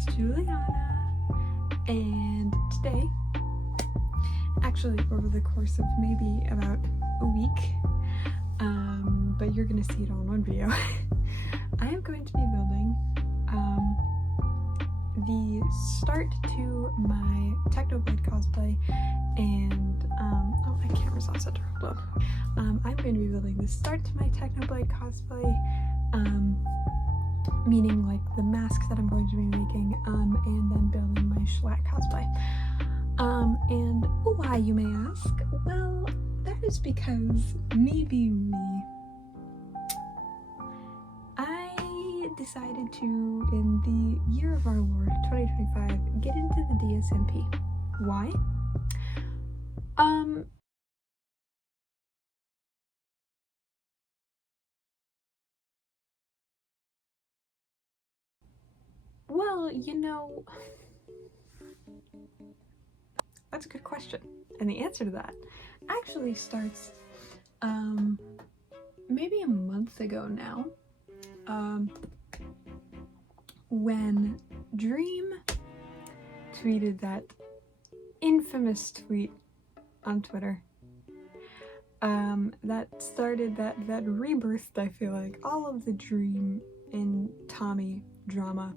it's Juliana, and today, actually over the course of maybe about a week, but you're gonna see it all in one video, I am going to be building the start to my Technoblade cosplay, and oh, my camera's all set to hold up. I'm going to be building the start to my Technoblade cosplay, meaning like the mask that I'm going to be making, and then building my Schlatt cosplay. And why, you may ask? Well, that is because me being me, I decided to, in the year of our Lord 2025, get into the Dsmp. Why? Well, you know, that's a good question. And the answer to that actually starts maybe a month ago now, when Dream tweeted that infamous tweet on Twitter that started that rebirthed, I feel like, all of the Dream and Tommy drama.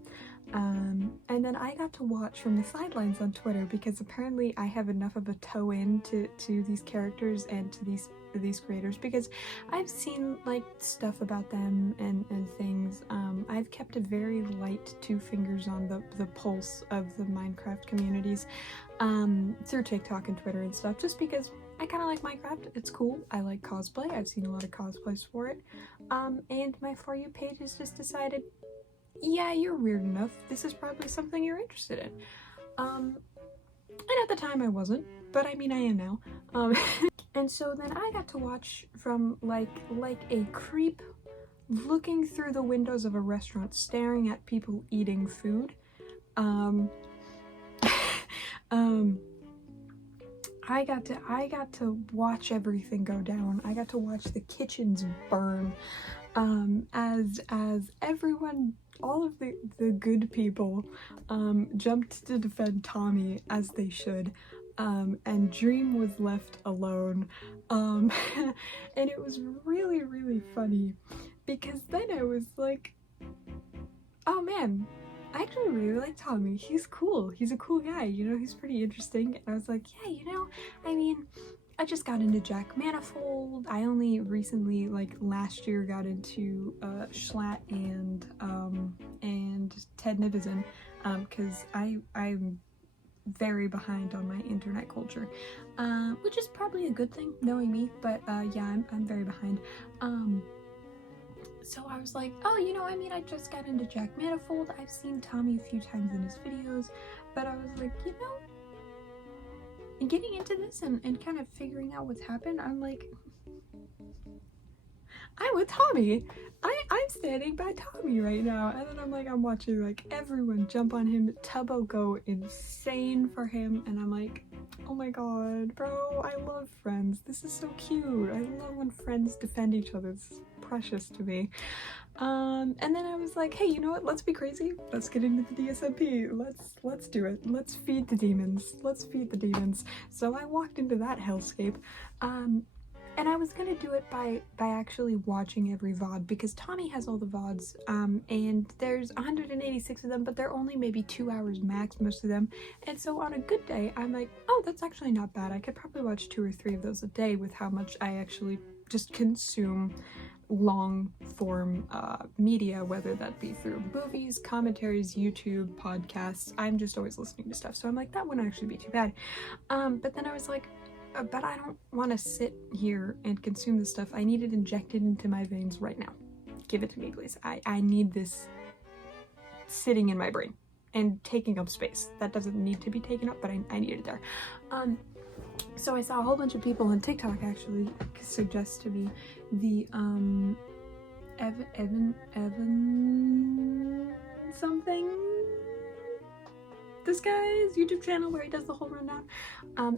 And then I got to watch from the sidelines on Twitter, because apparently I have enough of a toe in to these characters and to these creators, because I've seen like stuff about them and things. I've kept a very light 2 fingers on the pulse of the Minecraft communities through TikTok and Twitter and stuff, just because I kind of like Minecraft. It's cool. I like cosplay. I've seen a lot of cosplays for it. And my For You page has just decided, yeah, you're weird enough. This is probably something you're interested in. And at the time I wasn't, but I mean I am now. And so then I got to watch from like a creep looking through the windows of a restaurant, staring at people eating food. I got to watch everything go down. I got to watch the kitchens burn. As everyone, all of the good people, jumped to defend Tommy, as they should, and Dream was left alone, and it was really, really funny, because then I was like, oh man, I actually really like Tommy. He's cool. He's a cool guy, you know, he's pretty interesting. And I was like, yeah, you know, I mean, I just got into Jack Manifold. I only recently, like last year, got into Schlatt and Ted Nivison, because I'm very behind on my internet culture, which is probably a good thing, knowing me, but yeah, I'm very behind. So I was like, oh, you know, I mean, I just got into Jack Manifold. I've seen Tommy a few times in his videos, but I was like, you know, and getting into this and kind of figuring out what's happened, I'm like, I'm with Tommy. I'm standing by Tommy right now. And then I'm watching like everyone jump on him, Tubbo go insane for him, and I'm like, oh my god, bro, I love friends. This is so cute. I love when friends defend each other. It's precious to me. And then I was like, hey, you know what? Let's be crazy. Let's get into the Dsmp. Let's do it. Let's feed the demons. Let's feed the demons. So I walked into that hellscape. And I was gonna do it by actually watching every VOD, because Tommy has all the VODs, and there's 186 of them, but they're only maybe 2 hours max, most of them. And so on a good day, I'm like, oh, that's actually not bad. I could probably watch 2 or 3 of those a day with how much I actually just consume long form media, whether that be through movies, commentaries, YouTube, podcasts. I'm just always listening to stuff. So I'm like, that wouldn't actually be too bad. But then I was like, but I don't want to sit here and consume this stuff. I need it injected into my veins right now. Give it to me, please. I need this sitting in my brain and taking up space. That doesn't need to be taken up, but I need it there. So I saw a whole bunch of people on TikTok actually suggest to me the Evan something, this guy's YouTube channel where he does the whole rundown.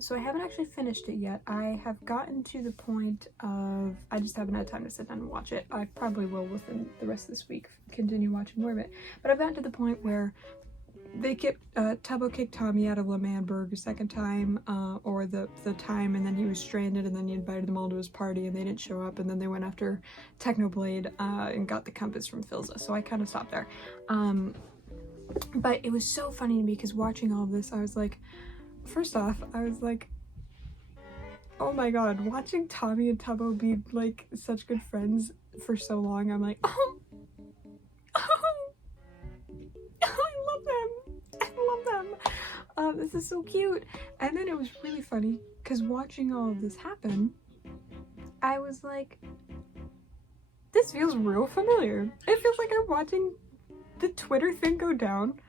So I haven't actually finished it yet. I have gotten to the point of, I just haven't had time to sit down and watch it. I probably will within the rest of this week continue watching more of it. But I've gotten to the point where they kept Tubbo kicked Tommy out of L'Manberg a second time, or the time, and then he was stranded, and then he invited them all to his party, and they didn't show up, and then they went after Technoblade and got the compass from Filza. So I kind of stopped there. But it was so funny to me because watching all of this, I was like, first off, I was like, oh my god, watching Tommy and Tubbo be like such good friends for so long, I'm like, oh, I love them. This is so cute. And then it was really funny because watching all of this happen, I was like, this feels real familiar. It feels like I'm watching the Twitter thing go down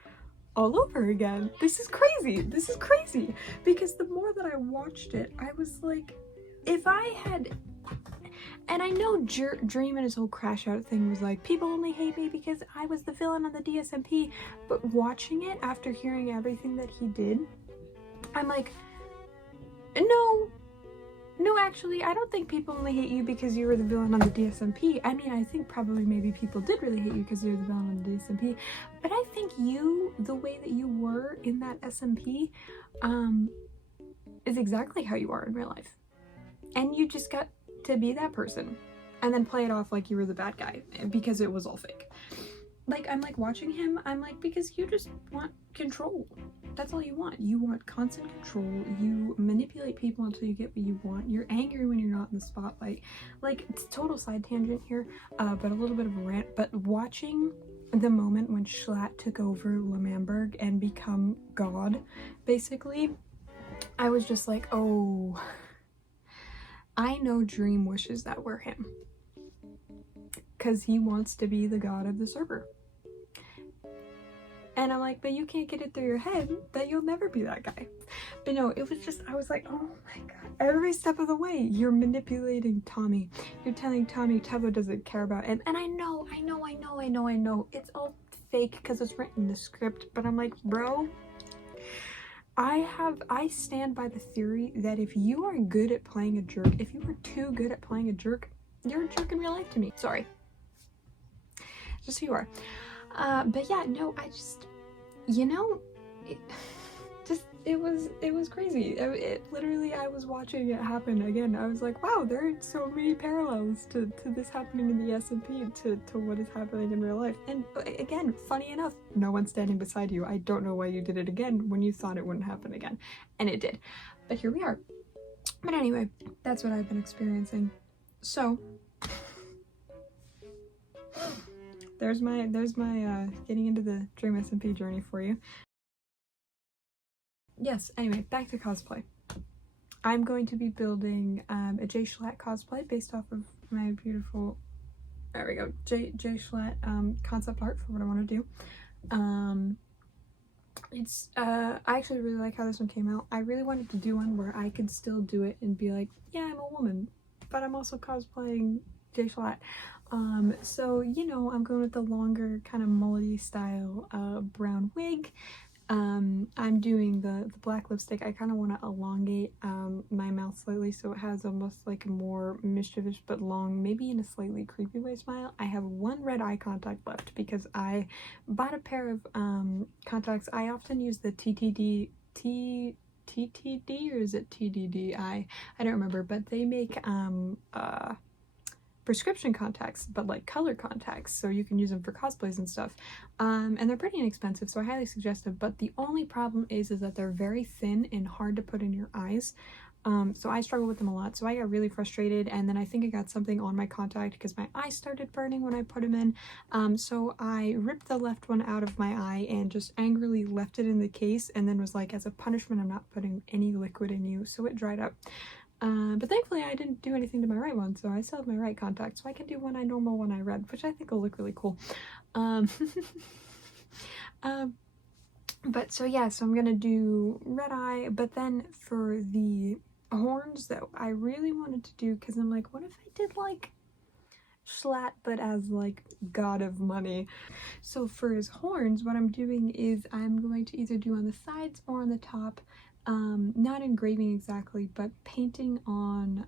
all over again. This is crazy. This is crazy. Because the more that I watched it, I was like, if I had... And I know Dream and his whole crash out thing was like, people only hate me because I was the villain on the Dsmp. But watching it after hearing everything that he did, I'm like, no, actually, I don't think people only hate you because you were the villain on the Dsmp. I mean, I think probably maybe people did really hate you because you were the villain on the Dsmp. But I think you, the way that you were in that SMP, is exactly how you are in real life. And you just got to be that person and then play it off like you were the bad guy because it was all fake. Like, I'm like watching him, I'm like, because you just want control. That's all you want. You want constant control. You manipulate people until you get what you want. You're angry when you're not in the spotlight. Like, it's a total side tangent here, but a little bit of a rant. But watching the moment when Schlatt took over L'Manberg and become God, basically, I was just like, oh, I know Dream wishes that were him. Because he wants to be the god of the server. And I'm like, but you can't get it through your head that you'll never be that guy. But no, it was just, I was like, oh my god. Every step of the way, you're manipulating Tommy. You're telling Tommy Tubbo doesn't care about him. And I know. It's all fake because it's written in the script. But I'm like, bro, I stand by the theory that if you are good at playing a jerk, if you are too good at playing a jerk, you're a jerk in real life to me. Sorry. Just who you are. But yeah, no, I just, you know, it was crazy. It literally, I was watching it happen again. I was like, wow, there are so many parallels to this happening in the SMP to what is happening in real life. And again, funny enough, no one's standing beside you. I don't know why you did it again when you thought it wouldn't happen again. And it did. But here we are. But anyway, that's what I've been experiencing. So there's my getting into the Dream SMP journey for you. Yes, anyway, back to cosplay. I'm going to be building a J Schlatt cosplay based off of my beautiful, there we go, J Schlatt concept art for what I want to do. I actually really like how this one came out. I really wanted to do one where I could still do it and be like, yeah, I'm a woman, but I'm also cosplaying J Schlatt. So, you know, I'm going with the longer kind of mullety style brown wig. I'm doing the black lipstick. I kind of want to elongate my mouth slightly so it has almost like a more mischievous but long, maybe in a slightly creepy way smile. I have one red eye contact left because I bought a pair of contacts. I often use the TTD or is it TDD? I don't remember, but they make prescription contacts, but like color contacts, so you can use them for cosplays and stuff, and they're pretty inexpensive, so I highly suggest them. But the only problem is that they're very thin and hard to put in your eyes, so I struggle with them a lot. So I got really frustrated, and then I think I got something on my contact because my eye started burning when I put them in, so I ripped the left one out of my eye and just angrily left it in the case, and then was like, as a punishment, I'm not putting any liquid in you, so it dried up. But thankfully I didn't do anything to my right one, so I still have my right contact, so I can do one eye normal, one eye red, which I think will look really cool. But so yeah, so I'm gonna do red eye, but then for the horns though, I really wanted to do, because I'm like, what if I did like Schlatt but as like god of money? So for his horns, what I'm doing is I'm going to either do on the sides or on the top, not engraving exactly, but painting on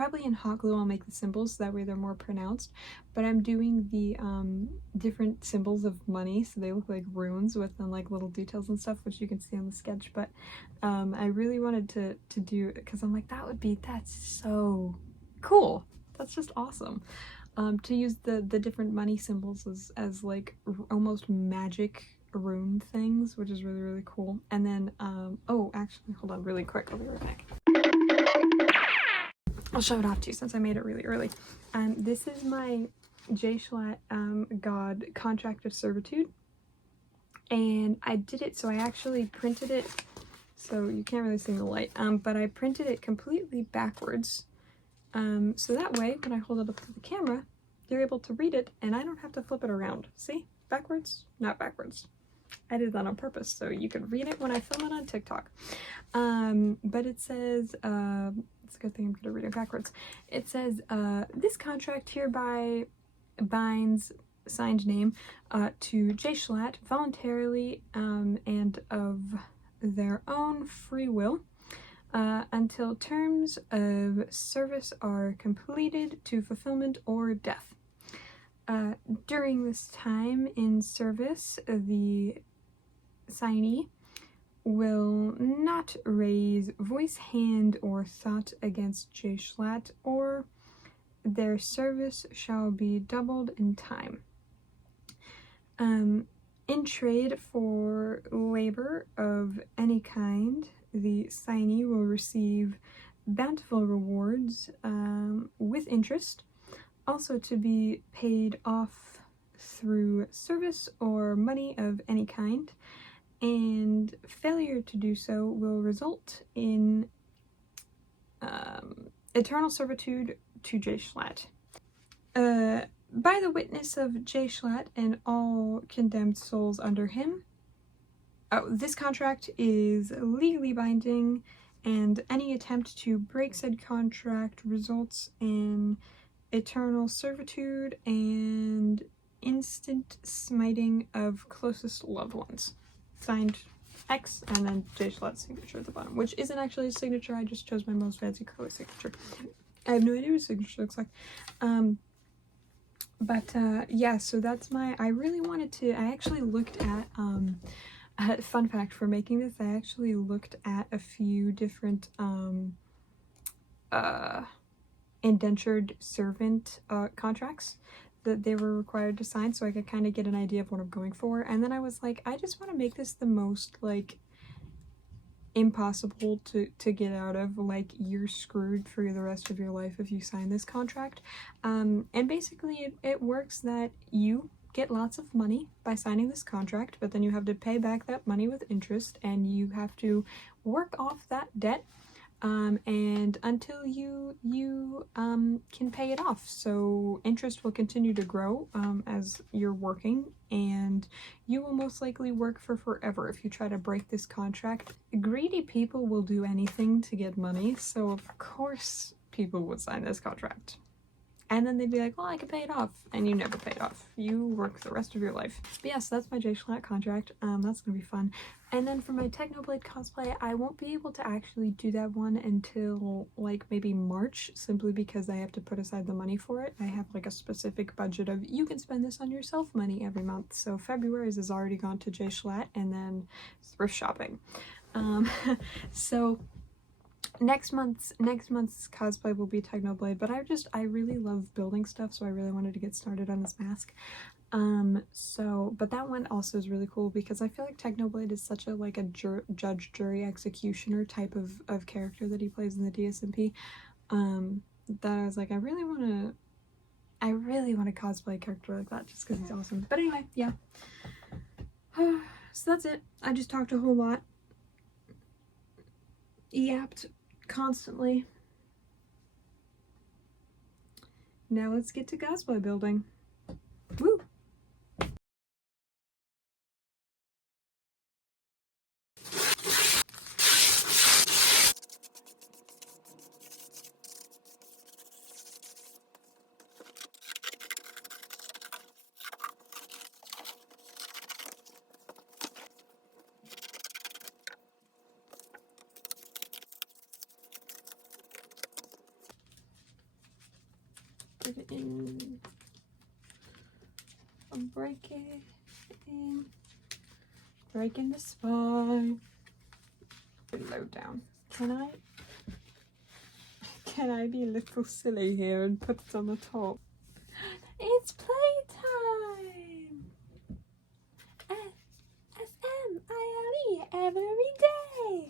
probably in hot glue I'll make the symbols so that way they're more pronounced, but I'm doing the different symbols of money so they look like runes with them like little details and stuff, which you can see on the sketch. But I really wanted to do it because I'm like, that's so cool, that's just awesome. To use the different money symbols as like almost magic rune things, which is really, really cool. And then oh, actually, hold on really quick, I'll be right back. I'll show it off to you since I made it really early. This is my J-Schlatt God Contract of Servitude, and I did it, so I actually printed it, so you can't really see the light, but I printed it completely backwards, so that way when I hold it up to the camera you're able to read it and I don't have to flip it around. See? Backwards? Not backwards. I did that on purpose so you could read it when I film it on TikTok. But it says, it's a good thing I'm gonna read it backwards. It says, this contract hereby binds, signed name, to J-Schlatt voluntarily and of their own free will, until terms of service are completed to fulfillment or death. During this time in service, the signee will not raise voice, hand, or thought against J-Schlatt, or their service shall be doubled in time. In trade for labor of any kind, the signee will receive bountiful rewards with interest, also to be paid off through service or money of any kind, and failure to do so will result in eternal servitude to J-Schlatt. By the witness of J-Schlatt and all condemned souls under him. Oh, this contract is legally binding, and any attempt to break said contract results in eternal servitude and instant smiting of closest loved ones. Signed X and then J-Schlatt's signature at the bottom, which isn't actually a signature, I just chose my most fancy curly signature. I have no idea what a signature looks like. Yeah, so that's my, I really wanted to, I actually looked at, fun fact for making this, I actually looked at a few different, indentured servant, contracts that they were required to sign so I could kind of get an idea of what I'm going for. And then I was like, I just want to make this the most, like, impossible to get out of, like, you're screwed for the rest of your life if you sign this contract. And basically it works that you get lots of money by signing this contract, but then you have to pay back that money with interest, and you have to work off that debt and until you can pay it off. So interest will continue to grow as you're working, and you will most likely work for forever if you try to break this contract. Greedy people will do anything to get money, so of course people would sign this contract. And then they'd be like, well, I can pay it off. And you never pay it off. You work the rest of your life. But yeah, so that's my J-Schlatt contract. That's gonna be fun. And then for my Technoblade cosplay, I won't be able to actually do that one until like maybe March, simply because I have to put aside the money for it. I have like a specific budget of, you can spend this on yourself money every month. So February's has already gone to J-Schlatt, and then thrift shopping. So next month's cosplay will be Technoblade, but I really love building stuff, so I really wanted to get started on this mask. But that one also is really cool because I feel like Technoblade is such a like a judge, jury, executioner type of character that he plays in the Dsmp, that I was like, I really want to cosplay a character like that just because he's awesome. But anyway, yeah. So that's it. I just talked a whole lot. Yapped constantly. Now let's get to cosplay building. Woo! put it in. I'll break it in. Breaking the spine. Low down. Can I be a little silly here and put it on the top? It's playtime! Slimecicle every day.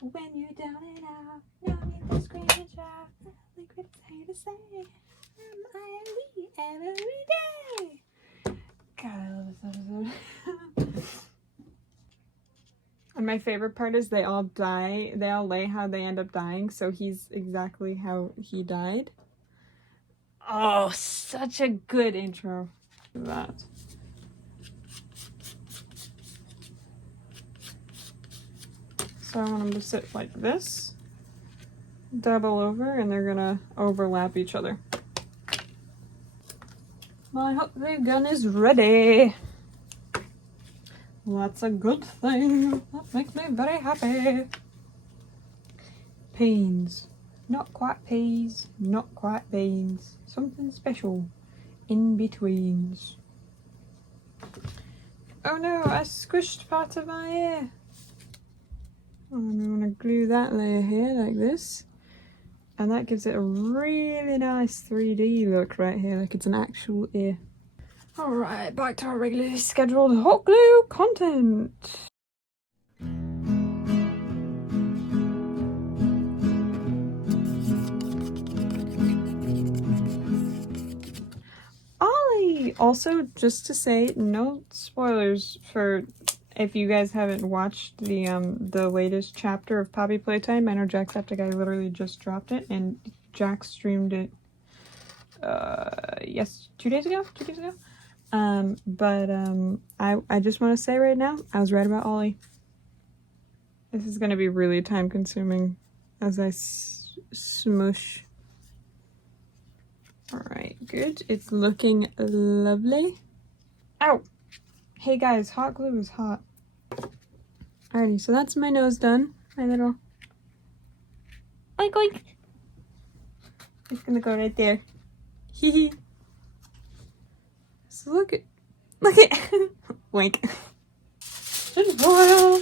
When you're down and out, no need to scream and shout. Liquid say to say. Slimecicle every day. God, I love this episode. And my favorite part is they all die. They all lay how they end up dying, so he's exactly how he died. Oh, such a good intro. That. So I want them to sit like this, double over, and they're gonna overlap each other. My hot glue gun is ready. That's a good thing. That makes me very happy. Pains. Not quite peas, not quite beans. Something special in betweens. Oh no, I squished part of my ear. I'm going to glue that layer here like this. And that gives it a really nice 3D look right here, like it's an actual ear. Alright, back to our regularly scheduled hot glue content. Ollie! Also, just to say, no spoilers for if you guys haven't watched the latest chapter of Poppy Playtime. I know Jacksepticeye, I literally just dropped it, and Jack streamed it, 2 days ago? I just want to say right now, I was right about Ollie. This is going to be really time consuming as I smush. Alright, good. It's looking lovely. Ow! Hey guys, hot glue is hot. Alrighty, so that's my nose done. My little... Oink oink! It's gonna go right there. Hee hee. So look at... Wink. Just royal.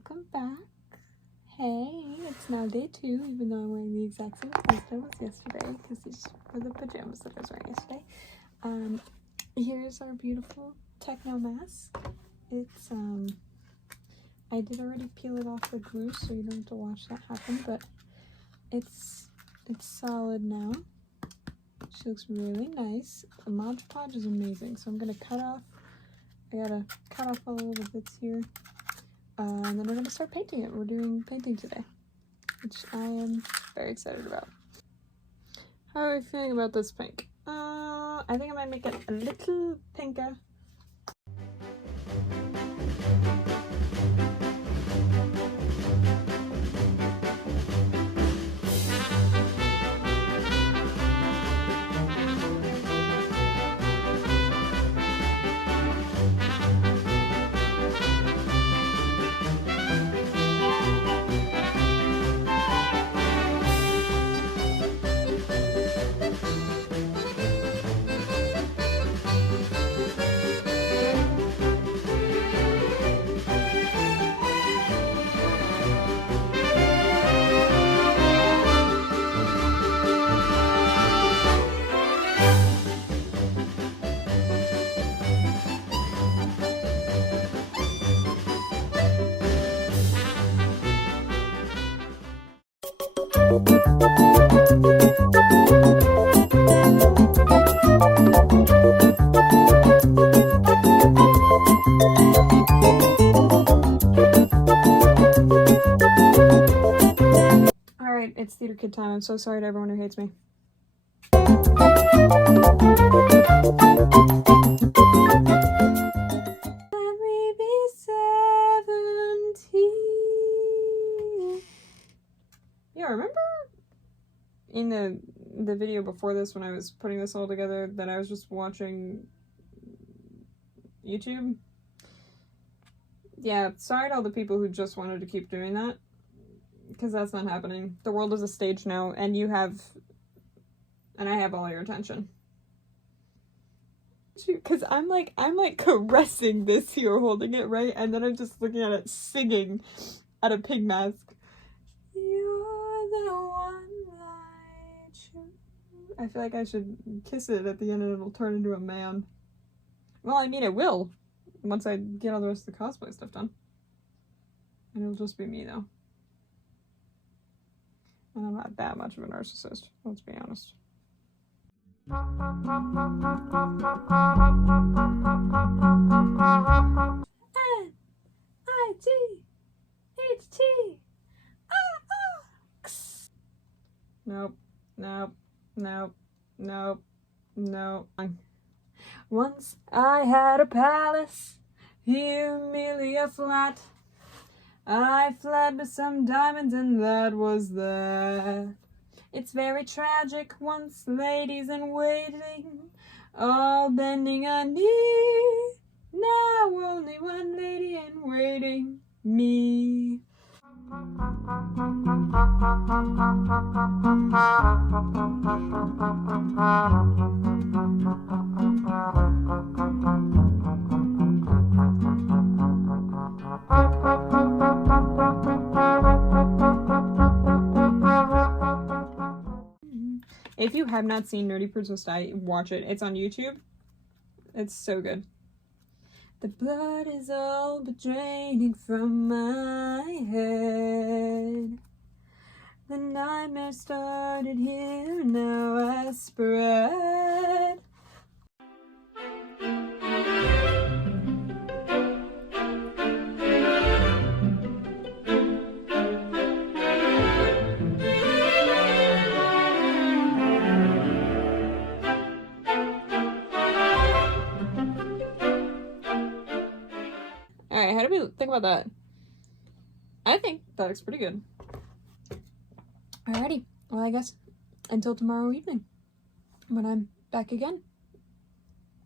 welcome back. Hey, it's now day 2, even though I'm wearing the exact same clothes I was yesterday, because these were the pajamas that I was wearing yesterday. Here's our beautiful techno mask. It's, I did already peel it off the glue, so you don't have to watch that happen, but it's solid now. She looks really nice. The Mod Podge is amazing, so I'm gonna I gotta cut off all the little bits here. And then we're gonna start painting it. We're doing painting today, which I am very excited about. How are we feeling about this pink? I think I might make it a little pinker. Alright, it's theater kid time. I'm so sorry to everyone who hates me. Let me be 17. Yeah, remember in the video before this when I was putting this all together that I was just watching YouTube? Yeah, sorry to all the people who just wanted to keep doing that, because that's not happening. The world is a stage now, and I have all your attention. Because I'm like caressing this here, holding it, right? And then I'm just looking at it singing at a pig mask. You're the one I choose. I feel like I should kiss it at the end and it'll turn into a man. Well, I mean, it will. Once I get all the rest of the cosplay stuff done. And it'll just be me, though. And I'm not that much of a narcissist, let's be honest. N-I-G-H-T. Nope, nope, nope, nope, nope. Once I had a palace, here merely a flat. I fled with some diamonds and that was that. It's very tragic once ladies in waiting, all bending a knee. Now only one lady in waiting, me. If you have not seen Nerdy Princess Die, watch it. It's on YouTube. It's so good. The blood is all but draining from my head. The nightmare started here, now I spread. Alright, how do we think about that? I think that looks pretty good. Alrighty, well I guess until tomorrow evening, when I'm back again,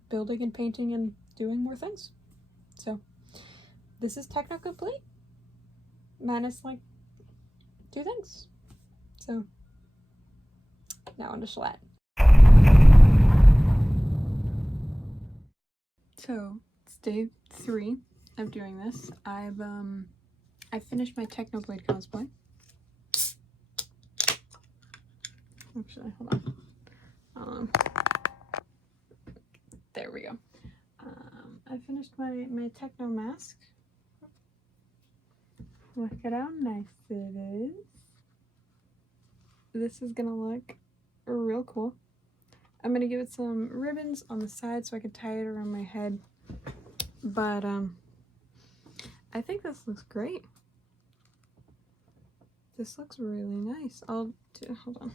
building and painting and doing more things. So, this is techno complete, minus like 2 things. So, now on to Shalat. So, it's day 3 of doing this. I I finished my Technoblade cosplay. Actually, hold on. There we go. I finished my Techno mask. Look at how nice it is. This is gonna look real cool. I'm gonna give it some ribbons on the side so I can tie it around my head. But I think this looks great. This looks really nice. Hold on.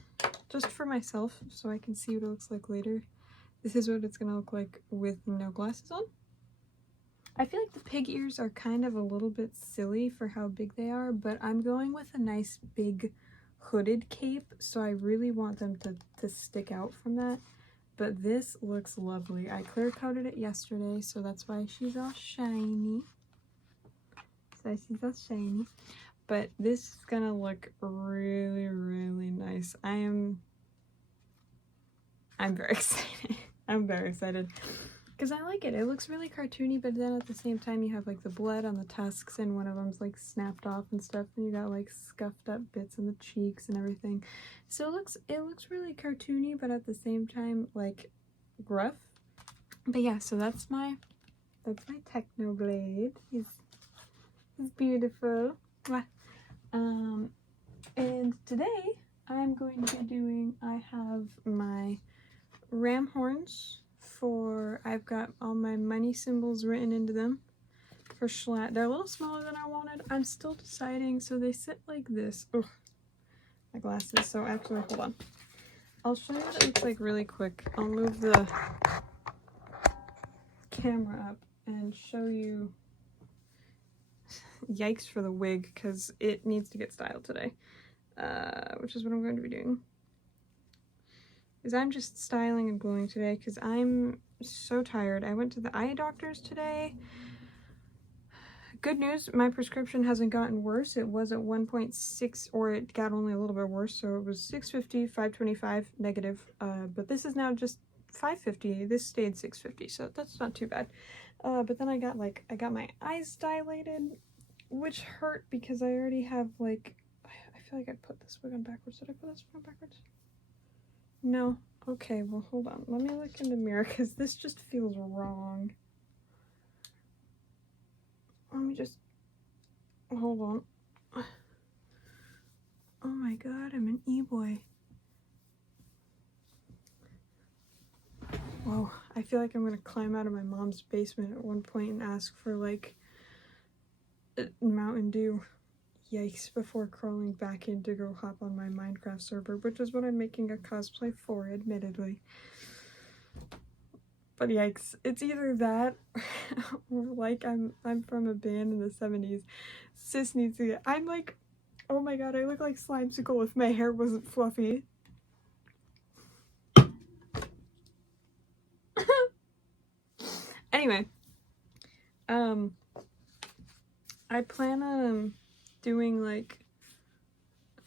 Just for myself so I can see what it looks like later. This is what it's gonna look like with no glasses on. I feel like the pig ears are kind of a little bit silly for how big they are, but I'm going with a nice big hooded cape, so I really want them to stick out from that. But this looks lovely. I clear coated it yesterday, so that's why she's all shiny. But this is gonna look really, really nice. I'm very excited. I'm very excited. Because I like it. It looks really cartoony, but then at the same time you have like the blood on the tusks and one of them's like snapped off and stuff, and you got like scuffed up bits in the cheeks and everything. So it looks really cartoony, but at the same time like gruff. But yeah, so that's my Technoblade. He's beautiful. And today I'm going to be doing, I have my ram horns for, I've got all my money symbols written into them for Schlatt. They're a little smaller than I wanted. I'm still deciding. So they sit like this. Oh, my glasses. So actually, hold on. I'll show you what it looks like really quick. I'll move the camera up and show you. Yikes for the wig, because it needs to get styled today. Which is what I'm going to be doing. Is I'm just styling and gluing today because I'm so tired. I went to the eye doctor's today. Good news, my prescription hasn't gotten worse. It was at 1.6, or it got only a little bit worse. So it was 650, 525 negative. But this is now just 550. This stayed 650, so that's not too bad. But then I got my eyes dilated, which hurt because I already have like, I feel like I put this wig on backwards. Did I put this wig on backwards? No. Okay, well, hold on. Let me look in the mirror because this just feels wrong. Let me just, hold on. Oh my god, I'm an e-boy. Whoa, I feel like I'm gonna climb out of my mom's basement at one point and ask for like Mountain Dew. Yikes, before crawling back in to go hop on my Minecraft server, which is what I'm making a cosplay for, admittedly. But yikes, it's either that or like I'm from a band in the 70s. Sis needs to get, I'm like, oh my god, I look like Slimecicle if my hair wasn't fluffy. Anyway, I plan on doing like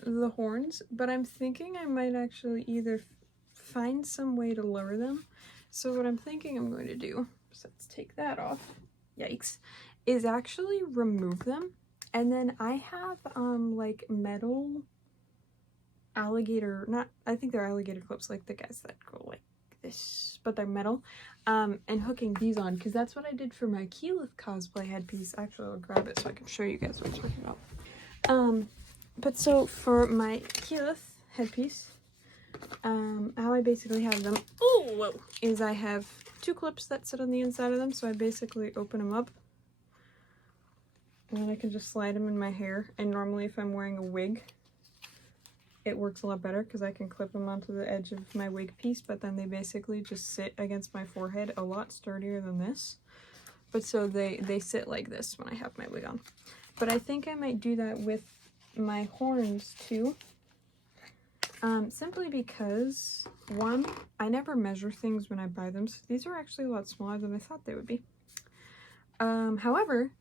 the horns, but I'm thinking I might actually either find some way to lower them. So what I'm thinking I'm going to do, so let's take that off, yikes, is actually remove them. And then I have like metal alligator, I think they're alligator clips, like the guys that go like this, but they're metal, and hooking these on, because that's what I did for my Keyleth cosplay headpiece. Actually, I'll grab it so I can show you guys what I'm talking about. But so for my Keyleth headpiece, how I basically have them, is I have two clips that sit on the inside of them, so I basically open them up, and then I can just slide them in my hair. And normally if I'm wearing a wig, it works a lot better because I can clip them onto the edge of my wig piece, but then they basically just sit against my forehead, a lot sturdier than this. But so they sit like this when I have my wig on. But I think I might do that with my horns too. Simply because, one, I never measure things when I buy them, so these are actually a lot smaller than I thought they would be. However,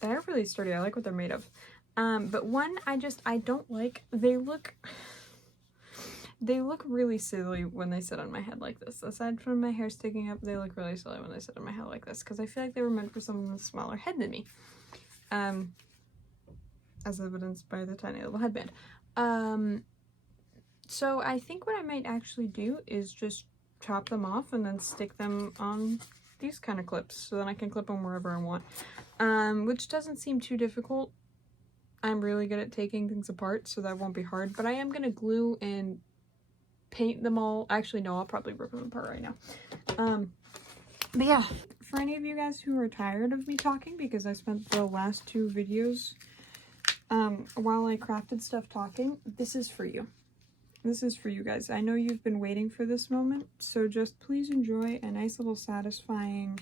they're really sturdy. I like what they're made of. But one, I don't like, they look really silly when they sit on my head like this. Aside from my hair sticking up, they look really silly when they sit on my head like this, because I feel like they were meant for someone with a smaller head than me. as evidenced by the tiny little headband. So I think what I might actually do is just chop them off and then stick them on these kind of clips so then I can clip them wherever I want, which doesn't seem too difficult. I'm really good at taking things apart, so that won't be hard, but I am gonna glue and paint them all. Actually, no, I'll probably rip them apart right now. But yeah, for any of you guys who are tired of me talking, because I spent the last 2 videos while I crafted stuff talking, this is for you. This is for you guys. I know you've been waiting for this moment, so just please enjoy a nice little satisfying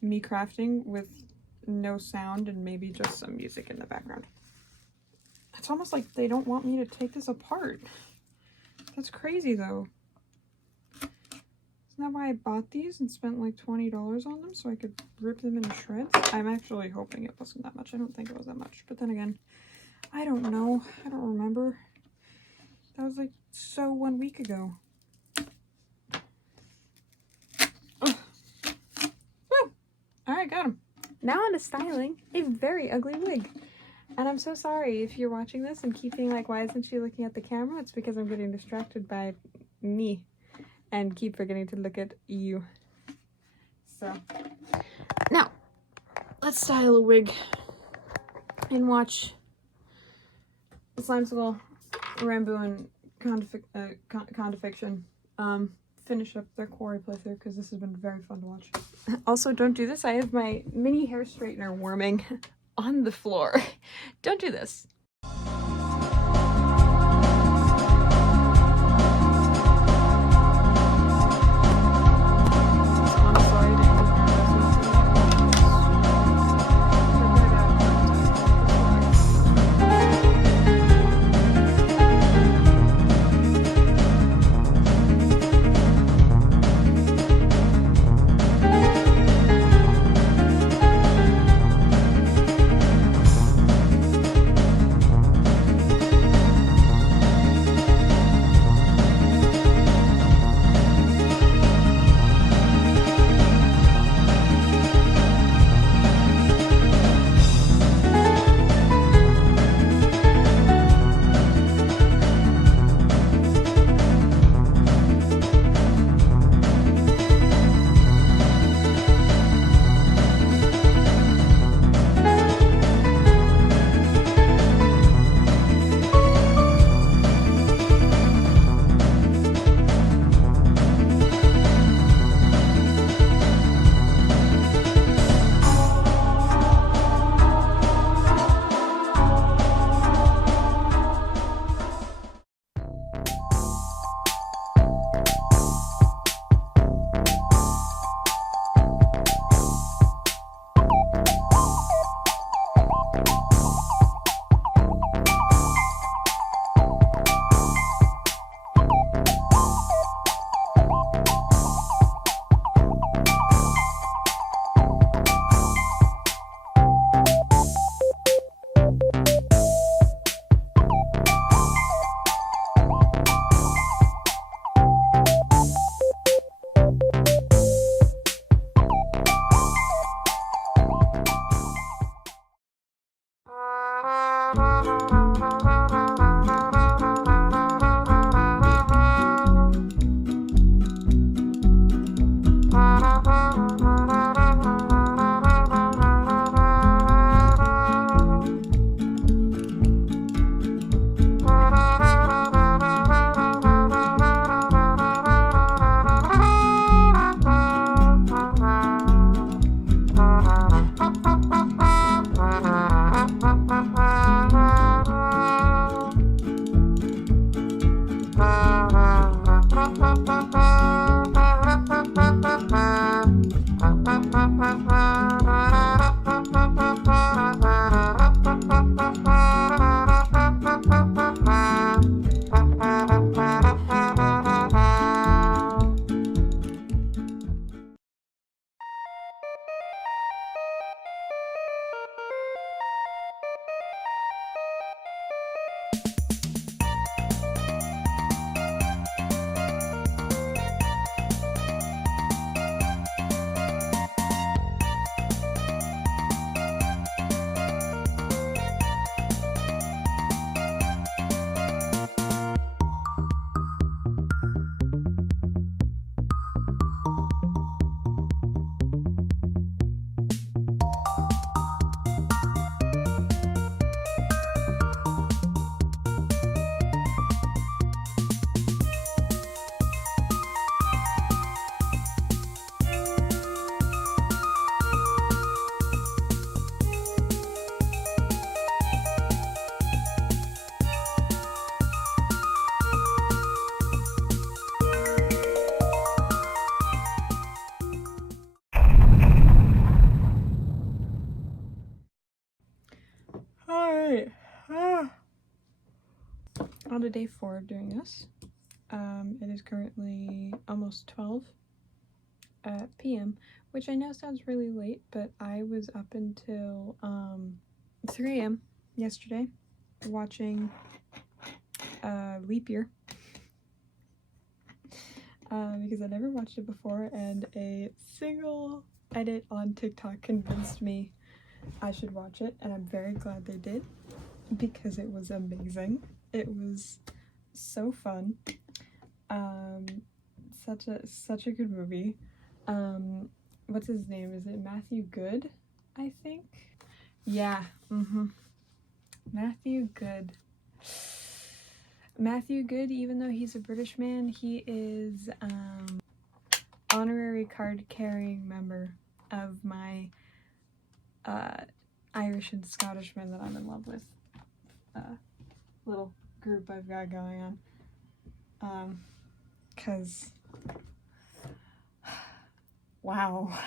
me crafting with no sound and maybe just some music in the background. It's almost like they don't want me to take this apart. That's crazy though. Isn't that why I bought these and spent like $20 on them, so I could rip them into shreds? I'm actually hoping it wasn't that much. I don't think it was that much, but then again, I don't know. I don't remember. That was like so 1 week ago. Ugh. Woo! Alright, got him. Now on to styling a very ugly wig. And I'm so sorry if you're watching this and keep being like, why isn't she looking at the camera? It's because I'm getting distracted by me and keep forgetting to look at you. So, now, let's style a wig and watch Slimecicle, Rambo, and Condifiction finish up their quarry playthrough, because this has been very fun to watch. Also, don't do this. I have my mini hair straightener warming on the floor. Don't do this. on to day 4 of doing this. It is currently almost 12 p.m., which I know sounds really late, but I was up until 3 a.m. yesterday watching Leap Year because I never watched it before, and a single edit on TikTok convinced me I should watch it, and I'm very glad they did because it was amazing. It was so fun. Such a good movie. What's his name? Is it Matthew Good, I think? Yeah, Matthew Good. Matthew Good, even though he's a British man, he is honorary card-carrying member of my Irish and Scottish men that I'm in love with. Little group I've got going on. 'Cause wow.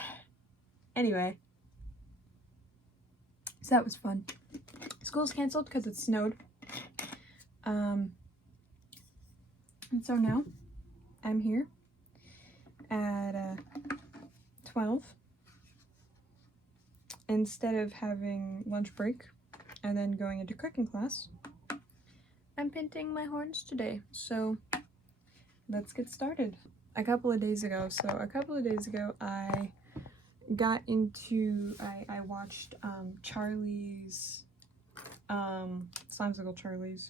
Anyway, so that was fun. School's canceled because it snowed. And so now I'm here at 12. Instead of having lunch break and then going into cooking class, I'm painting my horns today. So let's get started. A couple of days ago I got into, I watched Charlie's, Slimecicle Charlie's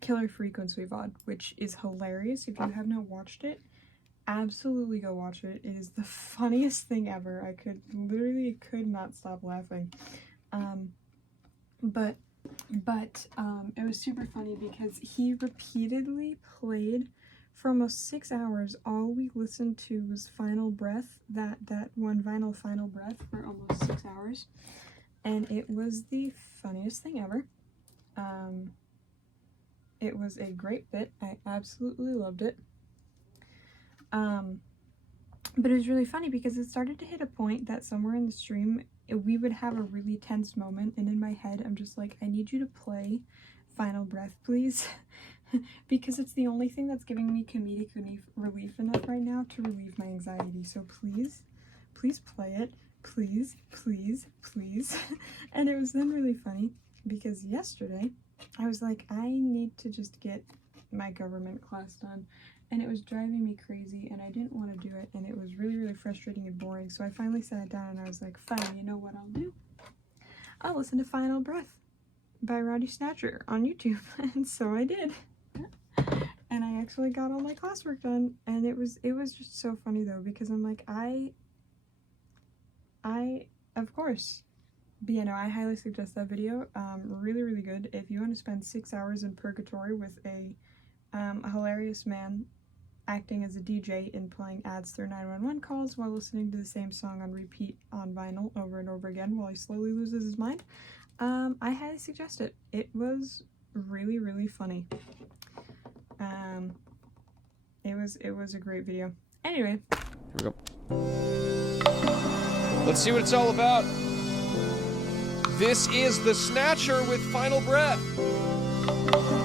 Killer Frequency VOD, which is hilarious. If you have not watched it, absolutely go watch it. It is the funniest thing ever. I could not stop laughing. But it was super funny because he repeatedly played for almost 6 hours. All we listened to was Final Breath, that one vinyl Final Breath, for almost 6 hours, and it was the funniest thing ever. It was a great bit. I absolutely loved it. But it was really funny because it started to hit a point that somewhere in the stream we would have a really tense moment, and in my head I'm just like, I need you to play Final Breath, please. Because it's the only thing that's giving me comedic relief enough right now to relieve my anxiety. So please play it. Please. And it was then really funny because yesterday I was like, I need to just get my government class done. And it was driving me crazy, and I didn't want to do it, and it was really, really frustrating and boring. So I finally sat down and I was like, fine, you know what I'll do? I'll listen to Final Breath by Roddy Snatcher on YouTube. And so I did. And I actually got all my classwork done, and it was just so funny though, because I'm like, I of course, but you know, I highly suggest that video. Really, really good. If you want to spend 6 hours in purgatory with a hilarious man acting as a DJ and playing ads through 911 calls while listening to the same song on repeat on vinyl over and over again while he slowly loses his mind, I highly suggest it. It was really, really funny. It was a great video. Anyway, here we go. Let's see what it's all about. This is The Snatcher with Final Breath.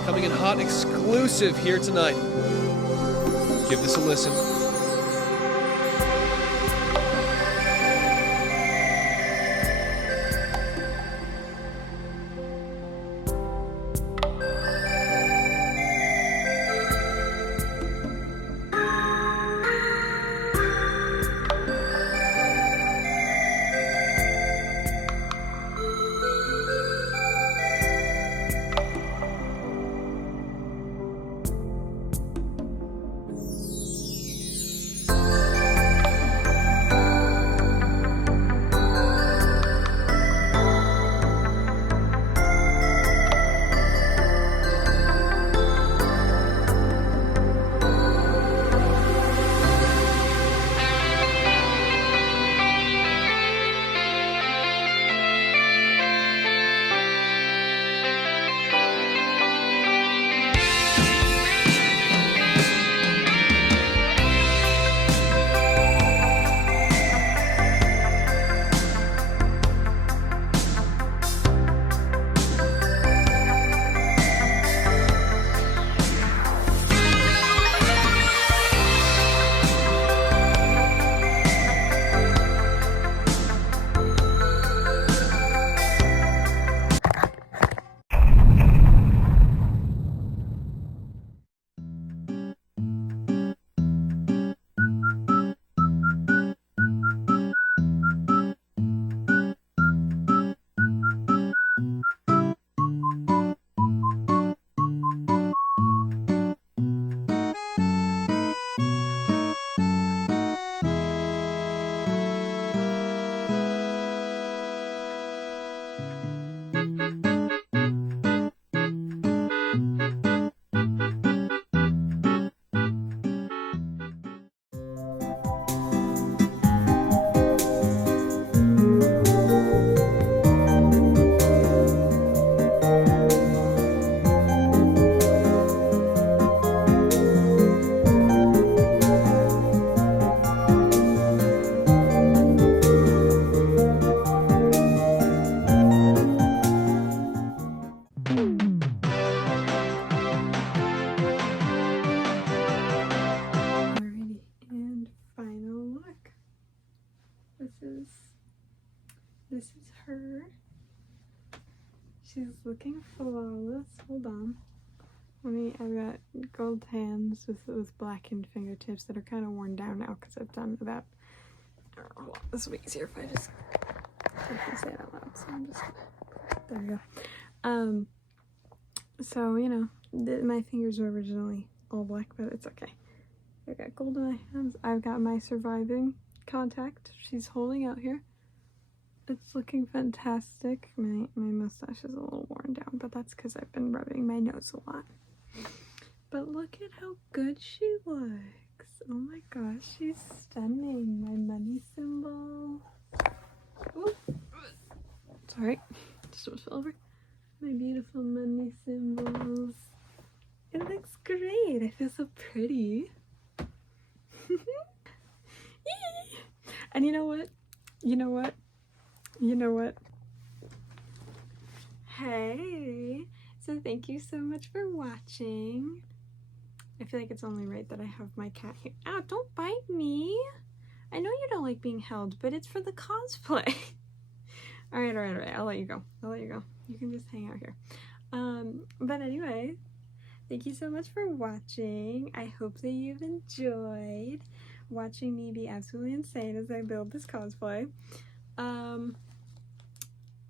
Coming in hot exclusive here tonight. Give this a listen. She's looking flawless. Hold on. I've got gold hands with blackened fingertips that are kind of worn down now because I've done about, hold on, this will be easier if I just say it out loud. So I'm just gonna, there we go. So, you know, my fingers were originally all black, but it's okay. I've got gold in my hands. I've got my surviving contact. She's holding out here. It's looking fantastic. My mustache is a little worn down, but that's because I've been rubbing my nose a lot. But look at how good she looks. Oh my gosh, she's stunning. My money symbol. Ooh. Sorry, just almost fell over. My beautiful money symbols. It looks great. I feel so pretty. And you know what? You know what? You know what? Hey! So thank you so much for watching. I feel like it's only right that I have my cat here. Ow, don't bite me! I know you don't like being held, but it's for the cosplay. Alright, I'll let you go. You can just hang out here. But anyway, thank you so much for watching. I hope that you've enjoyed watching me be absolutely insane as I build this cosplay.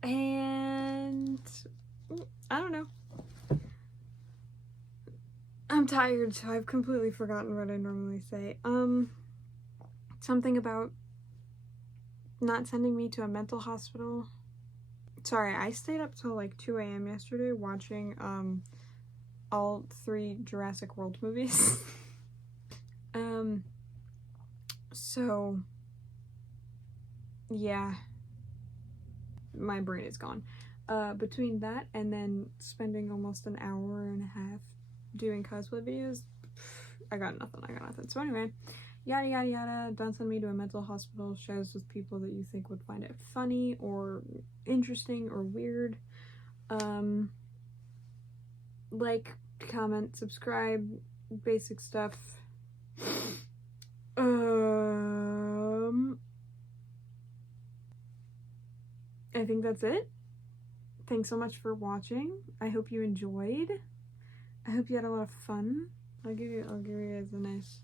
And I don't know. I'm tired, so I've completely forgotten what I normally say. Something about not sending me to a mental hospital. Sorry, I stayed up till like 2 a.m. yesterday watching all 3 Jurassic World movies. So yeah, my brain is gone. Between that and then spending almost an hour and a half doing cosplay videos, I got nothing. So anyway, yada yada yada, don't send me to a mental hospital. Share this with people that you think would find it funny or interesting or weird. Like, comment, subscribe, basic stuff. I think that's it. Thanks so much for watching. I hope you enjoyed. I hope you had a lot of fun. I'll give you guys a nice,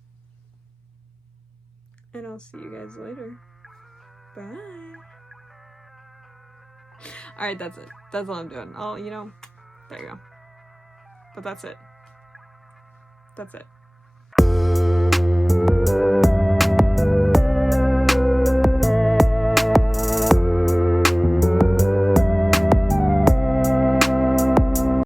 and I'll see you guys later. Bye. Alright, that's it. That's all I'm doing. You know, there you go. But that's it. That's it.